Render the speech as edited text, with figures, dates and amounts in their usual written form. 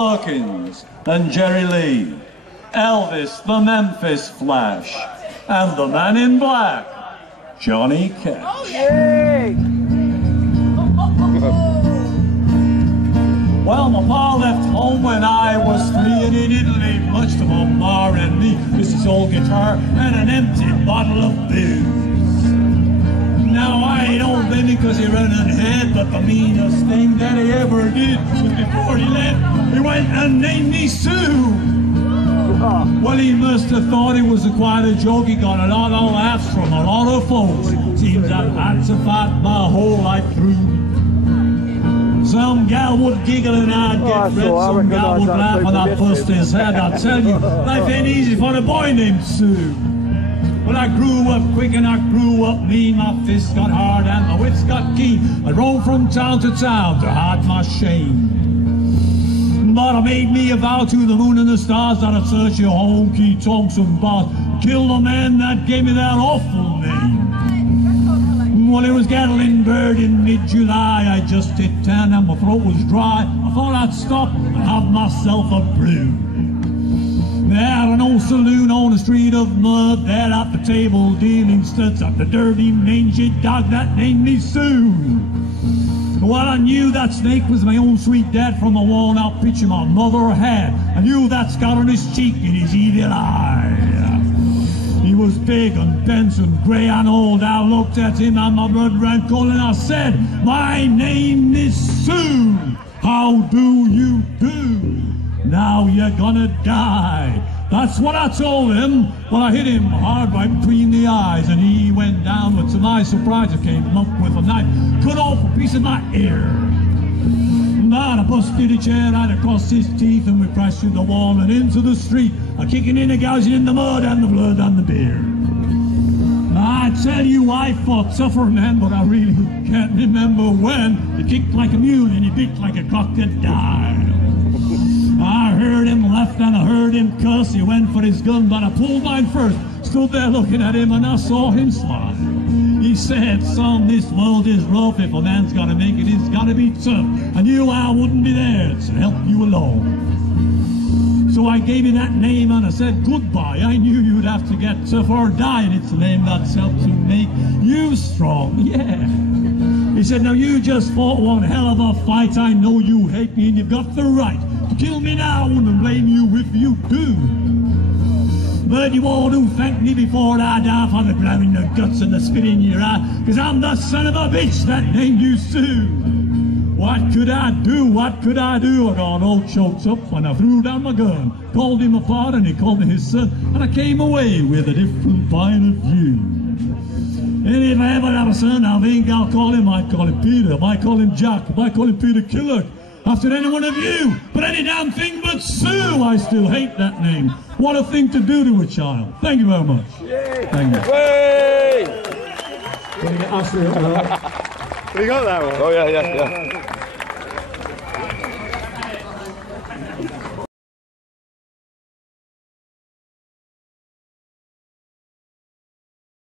Perkins and Jerry Lee, Elvis the Memphis Flash, and the Man in Black, Johnny Cash. Oh, yay! Well, my pa left home when I was 3, and he didn't leave much to my ma and me. Just his old guitar and an empty bottle of booze. Now I don't blame him because he ran ahead, but the meanest thing that he ever did was before he left, he went and named me Sue. Well, he must have thought it was quite a joke. He got a lot of laughs from a lot of folks. Seems I've had to fight my whole life through. Some gal would giggle and I'd get red. Some gal would laugh and I'd bust his head. I tell you, life ain't easy for a boy named Sue. Well, I grew up quick and I grew up mean. My fists got hard and my wits got keen. I roamed from town to town to hide my shame. But I made me a vow to the moon and the stars that I'd search your honky tonks and bars, kill the man that gave me that awful name. Well, it was Gatlinburg in mid-July. I just hit 10 and my throat was dry. I thought I'd stop and have myself a brew. There at an old saloon on the street of mud, there at the table dealing studs up the dirty mangy dog that named me Sue. Well, I knew that snake was my own sweet dad from a worn-out picture my mother had. I knew that scar on his cheek and his evil eye. He was big and bent and grey and old. I looked at him and my blood ran cold and I said, "My name is Sue. How do you do? Now you're gonna die." That's what I told him. Well, I hit him hard right between the eyes and he went down, but to my surprise I came up with a knife, cut off a piece of my ear. And I busted a chair right across his teeth and we crashed through the wall and into the street, kicking in and gouging in the mud and the blood and the beer. I tell you, I fought tougher men, but I really can't remember when. He kicked like a mule and he bit like a crocodile. I heard him laugh and I heard him cuss. He went for his gun, but I pulled mine first. Stood there looking at him and I saw him smile. He said, "Son, this world is rough. If a man's gotta make it, he's gotta be tough. I knew I wouldn't be there to help you along." So I gave him that name and I said goodbye. I knew you'd have to get tough or die, and it's a name that's helped to make you strong. Yeah. He said, "Now you just fought one hell of a fight. I know you hate me and you've got the right to kill me now. I wouldn't blame you if you do. But you all do thank me before I die for the blood in the guts and the spit in your eye, because I'm the son of a bitch that named you Sue." What could I do? What could I do? I got all choked up and I threw down my gun, called him a father and he called me his son, and I came away with a different point of view. And if I ever have a son, I think I'll call him, I might call him Peter, I might call him Jack, I might call him Peter Killer, after any one of you. But any damn thing but Sue, I still hate that name. What a thing to do to a child. Thank you very much. Yay. Thank you. Way. Can you get Ashley up there? We got that one. Oh, yeah.